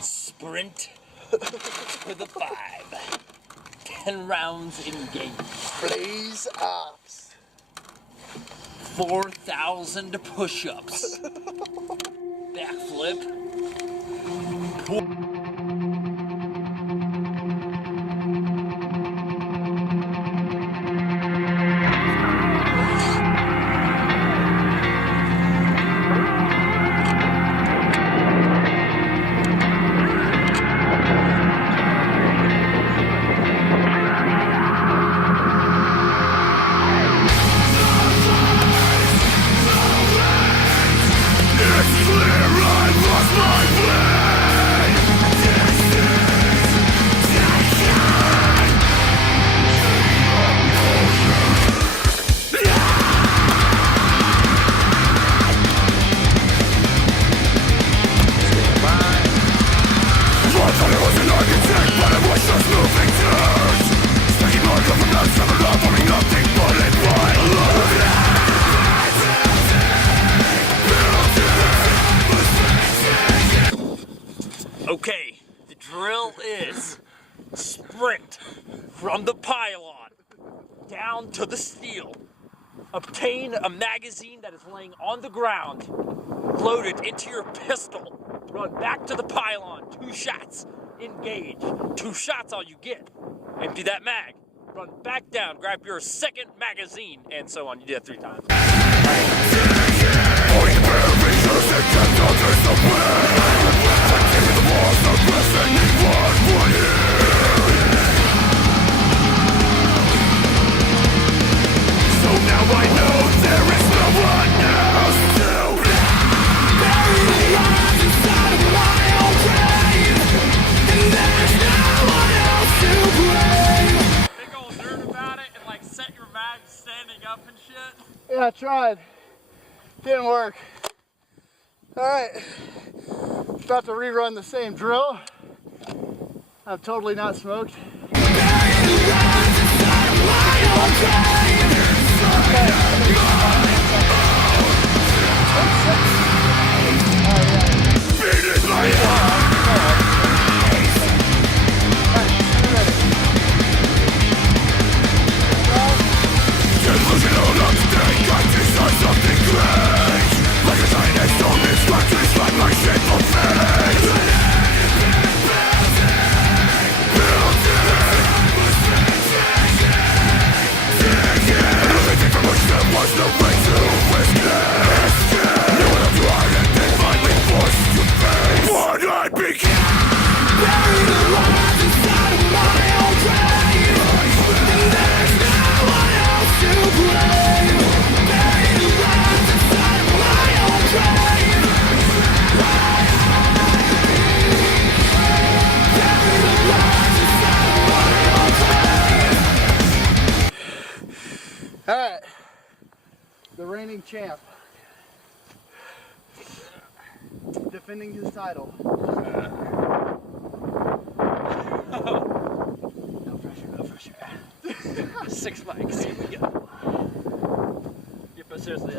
Sprint for the 5. 10 rounds engaged. Blaze ops. 4,000 push-ups. Backflip. Okay, the drill is sprint from the pylon down to the steel. Obtain a magazine that is laying on the ground. Load it into your pistol. Run back to the pylon. 2 shots. Engage. 2 shots all you get. Empty that mag. Run back down. Grab your second magazine. And so on. You do that 3 times. Yeah, I tried. Didn't work. Alright. About to rerun the same drill. I'm totally not smoked. Alright, the reigning champ, defending his title. No pressure, no pressure. 6 mics, here we go. Yeah, but seriously,